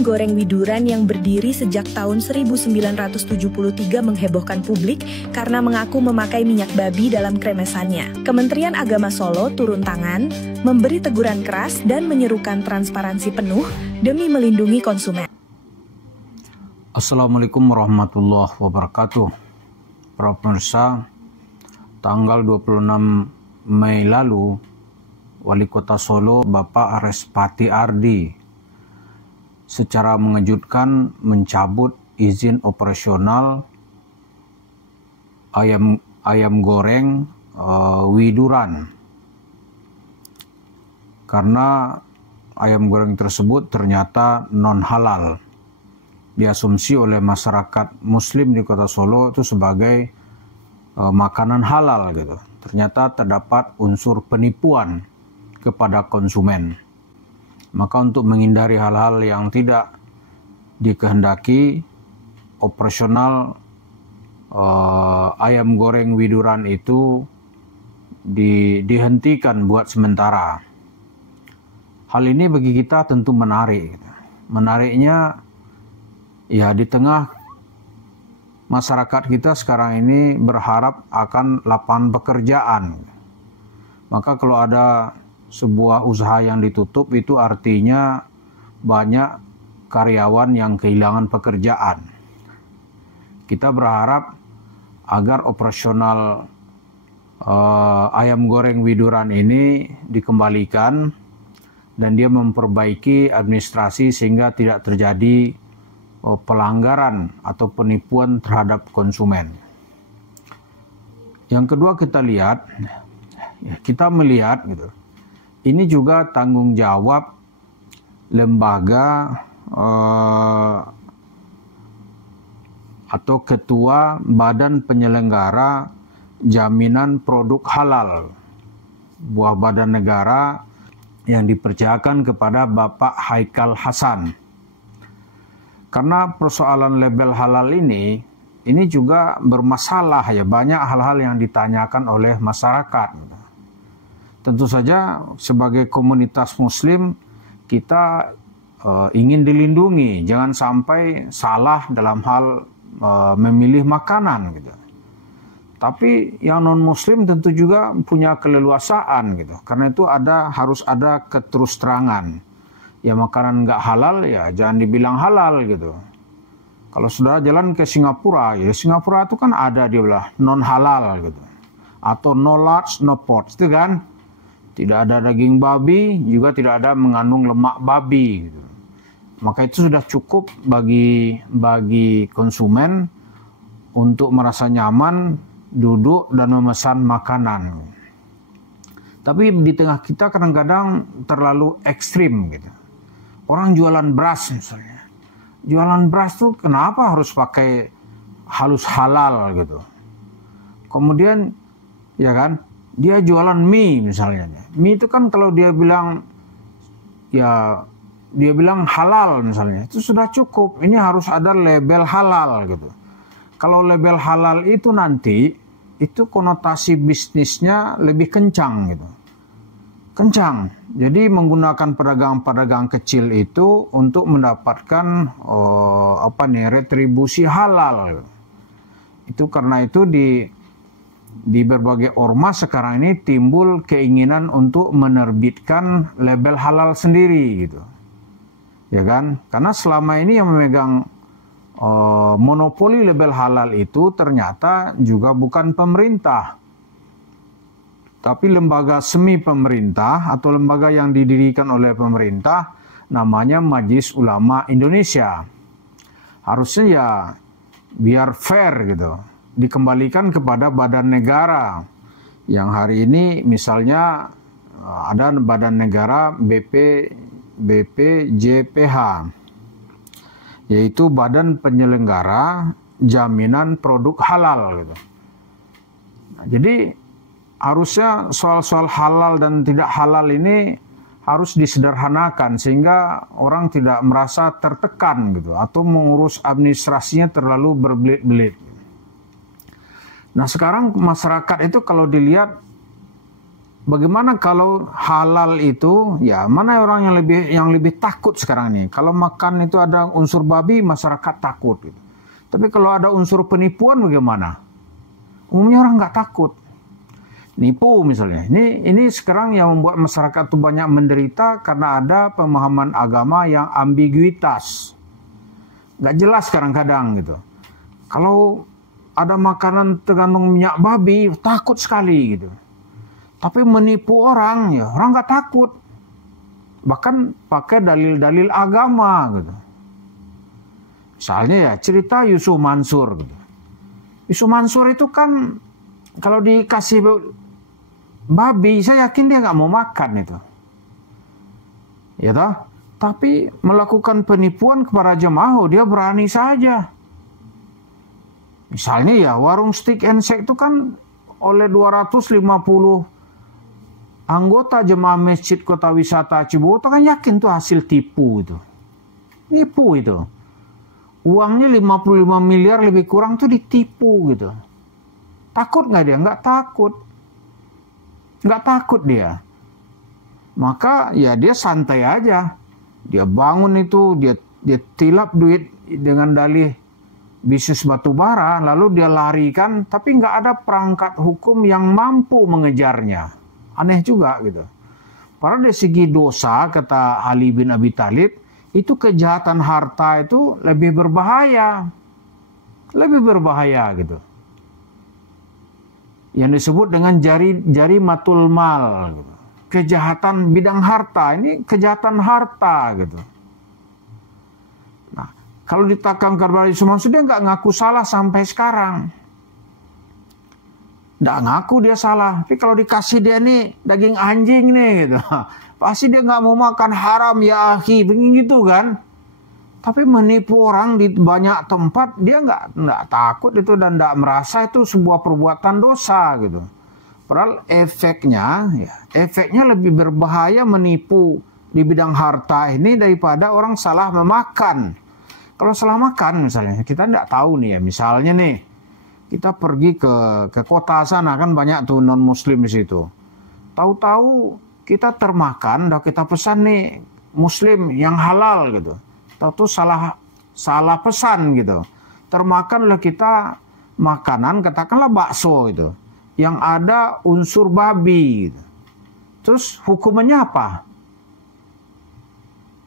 Ayam goreng Widuran yang berdiri sejak tahun 1973 menghebohkan publik karena mengaku memakai minyak babi dalam kremesannya. Kementerian Agama Solo turun tangan, memberi teguran keras dan menyerukan transparansi penuh demi melindungi konsumen. Assalamualaikum warahmatullahi wabarakatuh. Para pemirsa, tanggal 26 Mei lalu, Wali Kota Solo Bapak Respati Ardi secara mengejutkan mencabut izin operasional ayam goreng Widuran karena ayam goreng tersebut ternyata non halal. Diasumsi oleh masyarakat Muslim di Kota Solo itu sebagai makanan halal gitu. Ternyata terdapat unsur penipuan kepada konsumen. Maka untuk menghindari hal-hal yang tidak dikehendaki, operasional ayam goreng Widuran itu dihentikan buat sementara. Hal ini bagi kita tentu menarik. Menariknya ya di tengah masyarakat kita sekarang ini berharap akan lapangan pekerjaan. Maka kalau ada sebuah usaha yang ditutup itu artinya banyak karyawan yang kehilangan pekerjaan. Kita berharap agar operasional ayam goreng Widuran ini dikembalikan dan dia memperbaiki administrasi sehingga tidak terjadi pelanggaran atau penipuan terhadap konsumen. Yang kedua kita melihat gitu. Ini juga tanggung jawab lembaga atau ketua Badan Penyelenggara Jaminan Produk Halal, buah badan negara yang dipercayakan kepada Bapak Haikal Hasan. Karena persoalan label halal ini juga bermasalah ya, banyak hal-hal yang ditanyakan oleh masyarakat. Tentu saja sebagai komunitas Muslim kita ingin dilindungi, jangan sampai salah dalam hal memilih makanan gitu. Tapi yang non Muslim tentu juga punya keleluasaan gitu. Karena itu harus ada keterus terangan. Ya makanan nggak halal ya jangan dibilang halal gitu. Kalau sudah jalan ke Singapura, ya Singapura itu kan ada dia bilang non halal gitu. Atau no lard, no pork, itu kan. Tidak ada daging babi, juga tidak ada mengandung lemak babi gitu. Maka itu sudah cukup bagi konsumen untuk merasa nyaman duduk dan memesan makanan. Tapi di tengah kita kadang-kadang terlalu ekstrim gitu. Orang jualan beras misalnya. Jualan beras tuh kenapa harus pakai halus halal gitu. Kemudian ya kan, dia jualan mie misalnya. Mie itu kan kalau dia bilang halal misalnya, itu sudah cukup. Ini harus ada label halal gitu. Kalau label halal itu nanti itu konotasi bisnisnya lebih kencang gitu. Kencang. Jadi menggunakan pedagang-pedagang kecil itu untuk mendapatkan retribusi halal. Itu karena itu di berbagai ormas sekarang ini timbul keinginan untuk menerbitkan label halal sendiri gitu. Ya kan? Karena selama ini yang memegang monopoli label halal itu ternyata juga bukan pemerintah, tapi lembaga semi pemerintah atau lembaga yang didirikan oleh pemerintah, namanya Majelis Ulama Indonesia. Harusnya ya biar fair gitu, dikembalikan kepada badan negara. Yang hari ini misalnya ada badan negara BPJPH, yaitu Badan Penyelenggara Jaminan Produk Halal gitu. Nah, jadi harusnya soal-soal halal dan tidak halal ini harus disederhanakan sehingga orang tidak merasa tertekan gitu atau mengurus administrasinya terlalu berbelit-belit. Nah sekarang masyarakat itu kalau dilihat bagaimana kalau halal itu, ya mana orang yang lebih takut sekarang ini? Kalau makan itu ada unsur babi, masyarakat takut. Gitu. Tapi kalau ada unsur penipuan bagaimana? Umumnya orang nggak takut. Nipu misalnya. Ini sekarang yang membuat masyarakat itu banyak menderita karena ada pemahaman agama yang ambiguitas. Nggak jelas kadang-kadang gitu. Kalau ada makanan tergantung minyak babi, takut sekali gitu. Tapi menipu orang, ya orang nggak takut. Bahkan pakai dalil-dalil agama gitu. Misalnya ya cerita Yusuf Mansur gitu. Yusuf Mansur itu kan kalau dikasih babi, saya yakin dia nggak mau makan itu. Ya toh? Tapi melakukan penipuan kepada jemaah, dia berani saja. Misalnya ya warung Steak and Shake itu kan oleh 250 anggota jemaah Masjid Kota Wisata Ciboto kan yakin tuh hasil tipu itu. Nipu itu. Uangnya 55 miliar lebih kurang tuh ditipu gitu. Takut nggak dia? Nggak takut. Nggak takut dia. Maka ya dia santai aja. Dia bangun itu, dia tilap duit dengan dalih bisnis batu bara, lalu dia larikan, tapi nggak ada perangkat hukum yang mampu mengejarnya. Aneh juga gitu. Padahal dari segi dosa, kata Ali bin Abi Thalib, itu kejahatan harta itu lebih berbahaya. Lebih berbahaya gitu. Yang disebut dengan jari matul mal. Gitu. Kejahatan bidang harta, ini kejahatan harta gitu. Nah, kalau ditakam kepada Yusuf Mansur, dia nggak ngaku salah sampai sekarang. Nggak ngaku dia salah, tapi kalau dikasih dia nih daging anjing nih gitu, pasti dia nggak mau makan, haram ya akhi, begitu kan. Tapi menipu orang di banyak tempat, dia nggak takut itu dan nggak merasa itu sebuah perbuatan dosa gitu. Padahal efeknya lebih berbahaya menipu di bidang harta ini daripada orang salah memakan. Kalau salah makan misalnya, kita nggak tahu nih ya, misalnya nih, kita pergi ke kota sana kan banyak tuh non muslim di situ. Tahu-tahu kita termakan, udah kita pesan nih muslim yang halal gitu. Tahu-tahu salah pesan gitu. Termakan lah kita makanan katakanlah bakso gitu. Yang ada unsur babi gitu. Terus hukumannya apa?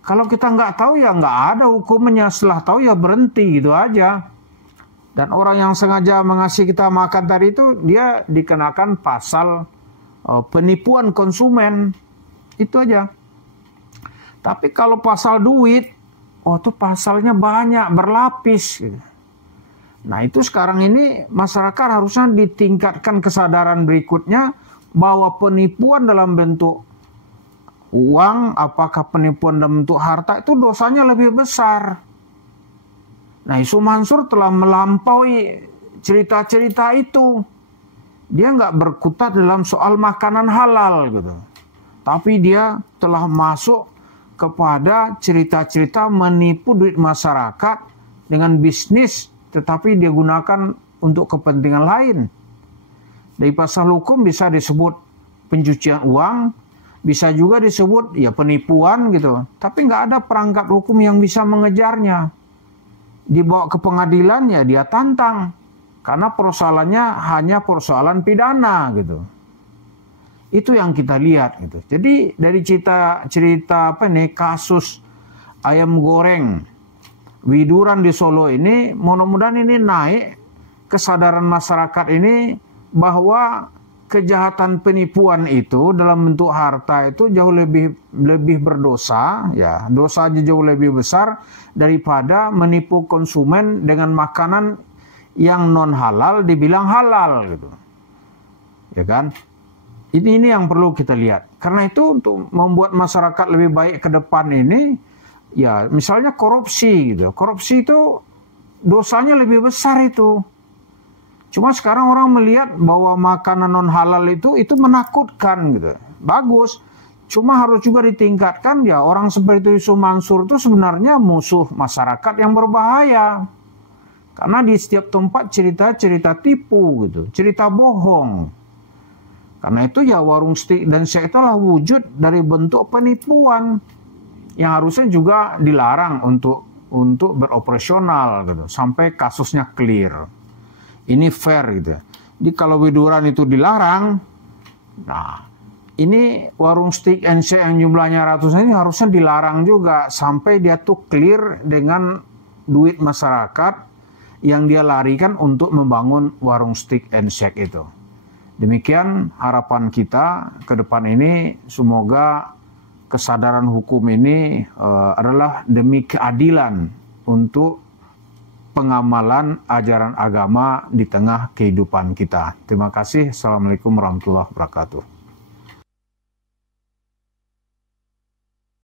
Kalau kita nggak tahu ya nggak ada hukumannya. Setelah tahu ya berhenti gitu aja. Dan orang yang sengaja mengasih kita makan tadi itu, dia dikenakan pasal penipuan konsumen. Itu aja. Tapi kalau pasal duit, itu pasalnya banyak, berlapis. Gitu. Nah itu sekarang ini masyarakat harusnya ditingkatkan kesadaran berikutnya, bahwa penipuan dalam bentuk uang, apakah penipuan dalam bentuk harta, itu dosanya lebih besar. Nah, Yusuf Mansur telah melampaui cerita-cerita itu. Dia nggak berkutat dalam soal makanan halal gitu. Tapi dia telah masuk kepada cerita-cerita menipu duit masyarakat dengan bisnis, tetapi dia gunakan untuk kepentingan lain. Dari pasal hukum bisa disebut pencucian uang, bisa juga disebut ya penipuan gitu. Tapi nggak ada perangkat hukum yang bisa mengejarnya. Dibawa ke pengadilan ya dia tantang karena persoalannya hanya persoalan pidana gitu. Itu yang kita lihat gitu. Jadi dari cerita kasus ayam goreng widuran di Solo ini, mudah-mudahan ini naik kesadaran masyarakat ini bahwa kejahatan penipuan itu dalam bentuk harta itu jauh lebih berdosa, ya, dosanya jauh lebih besar daripada menipu konsumen dengan makanan yang non halal dibilang halal gitu. Ya kan? Ini yang perlu kita lihat. Karena itu untuk membuat masyarakat lebih baik ke depan ini, ya misalnya korupsi gitu. Korupsi itu dosanya lebih besar itu. Cuma sekarang orang melihat bahwa makanan non halal itu menakutkan gitu. Bagus. Cuma harus juga ditingkatkan ya, orang seperti Yusuf Mansur itu sebenarnya musuh masyarakat yang berbahaya. Karena di setiap tempat cerita-cerita tipu gitu, cerita bohong. Karena itu ya warung steak dan shake itulah wujud dari bentuk penipuan yang harusnya juga dilarang untuk beroperasional gitu, sampai kasusnya clear. Ini fair gitu. Jadi kalau widuran itu dilarang, nah ini warung steak and shake yang jumlahnya ratusan ini harusnya dilarang juga sampai dia tuh clear dengan duit masyarakat yang dia larikan untuk membangun warung steak and shake itu. Demikian harapan kita ke depan ini, semoga kesadaran hukum ini adalah demi keadilan untuk pengamalan ajaran agama di tengah kehidupan kita. Terima kasih. Assalamualaikum warahmatullahi wabarakatuh.